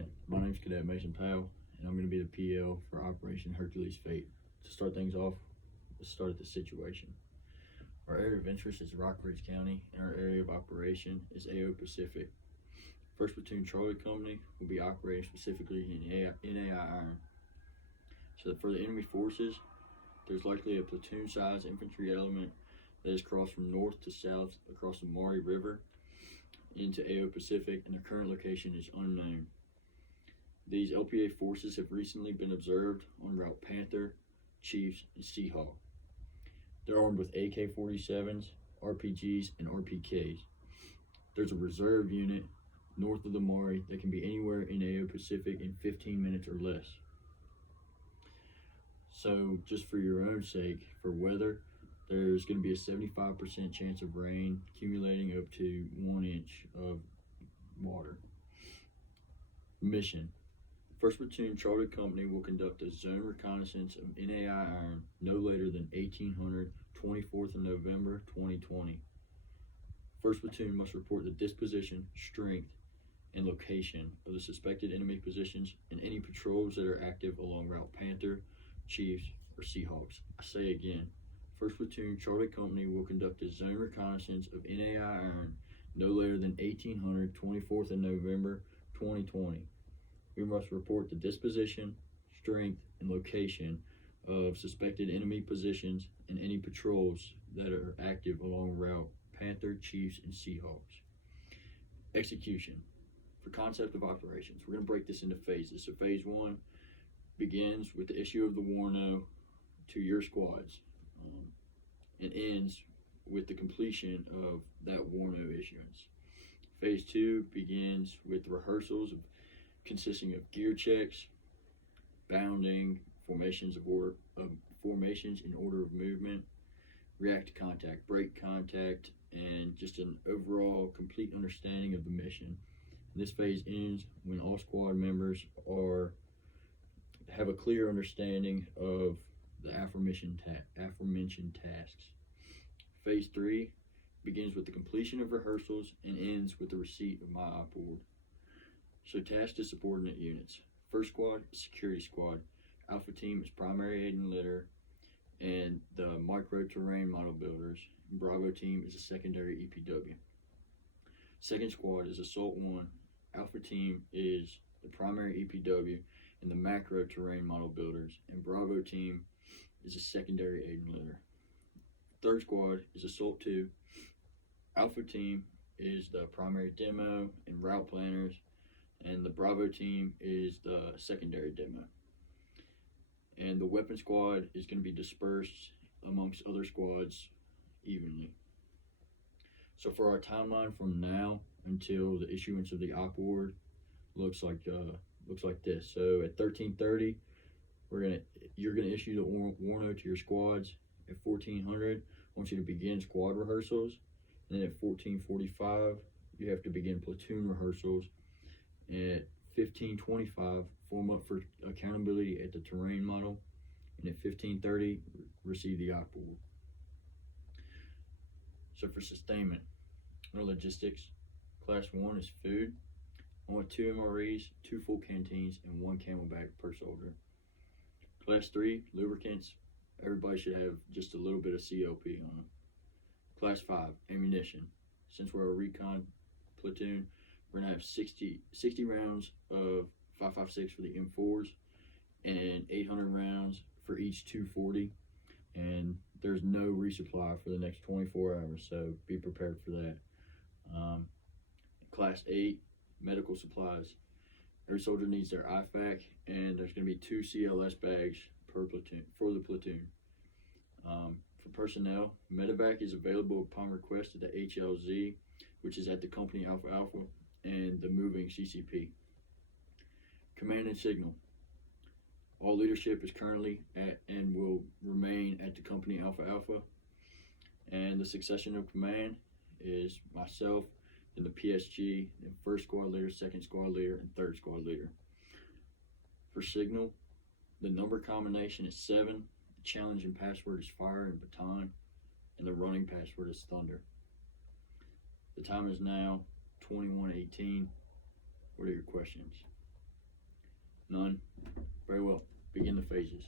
evening. My name is Cadet Mason Powell, and I'm going to be the PL for Operation Hercules Fate. To start things off, let's start at the situation. Our area of interest is Rockbridge County, and our area of operation is AO Pacific. 1st Platoon Charlie Company will be operating specifically in AI Iron. So for the enemy forces, there's likely a platoon-sized infantry element that has crossed from north to south across the Maury River into AO Pacific, and their current location is unknown. These LPA forces have recently been observed on Route Panther, Chiefs, and Seahawk. They're armed with AK-47s, RPGs, and RPKs. There's a reserve unit north of the Maury that can be anywhere in AO Pacific in 15 minutes or less. So just for your own sake, for weather, there's going to be a 75% chance of rain accumulating up to 1 inch of water. Mission. 1st Platoon Charlie Company will conduct a zone reconnaissance of NAI Iron no later than 1800, 24th of November, 2020. 1st Platoon must report the disposition, strength, and location of the suspected enemy positions and any patrols that are active along Route Panther, Chiefs, or Seahawks. I say again, 1st Platoon Charlie Company will conduct a zone reconnaissance of NAI Iron no later than 1800, 24th of November, 2020. We must report the disposition, strength, and location of suspected enemy positions and any patrols that are active along Route Panther, Chiefs, and Seahawks. Execution. For concept of operations, we're going to break this into phases. So phase 1 begins with the issue of the WARNO to your squads and ends with the completion of that WARNO issuance. Phase 2 begins with rehearsals consisting of gear checks, bounding, formations in order of movement, react to contact, break contact, and just an overall complete understanding of the mission. This phase ends when all squad members have a clear understanding of the aforementioned tasks. Phase 3 begins with the completion of rehearsals and ends with the receipt of my op board. So task to subordinate units. 1st Squad, Security Squad. Alpha Team is Primary Aid and Litter and the Micro Terrain Model Builders. Bravo Team is a Secondary EPW. 2nd Squad is Assault 1. Alpha Team is the Primary EPW and the Macro Terrain Model Builders, and Bravo Team is a Secondary Aid and Litter. 3rd Squad is Assault 2. Alpha Team is the Primary Demo and Route Planners, and the Bravo Team is the Secondary Demo. And the Weapon Squad is going to be dispersed amongst other squads evenly. So for our timeline from now until the issuance of the op board looks like this. So at 13:30, you're gonna issue the WARNO to your squads. At 1400, I want you to begin squad rehearsals, and then at 1445, you have to begin platoon rehearsals. At 1525, form up for accountability at the terrain model, and at 1530, receive the op board. So for sustainment, our logistics, class 1 is food. I want 2 MREs, 2 full canteens, and 1 camelback per soldier. Class 3, lubricants. Everybody should have just a little bit of COP on them. Class 5, ammunition. Since we're a recon platoon, we're gonna have 60 rounds of 5.56 for the M4s and 800 rounds for each 240. And there's no resupply for the next 24 hours, so be prepared for that. Class 8, medical supplies. Every soldier needs their IFAC, and there's going to be 2 CLS bags per platoon for the platoon. For personnel, medevac is available upon request at the HLZ, which is at the company Alpha Alpha, and the moving CCP. Command and signal. All leadership is currently at and will remain at the company Alpha Alpha, and the succession of command is myself, then the PSG, then 1st Squad Leader, 2nd Squad Leader, and 3rd Squad Leader. For signal, the number combination is 7, the challenging password is Fire and Baton, and the running password is Thunder. The time is now 21:18. What are your questions? None? Very well. Begin the phases.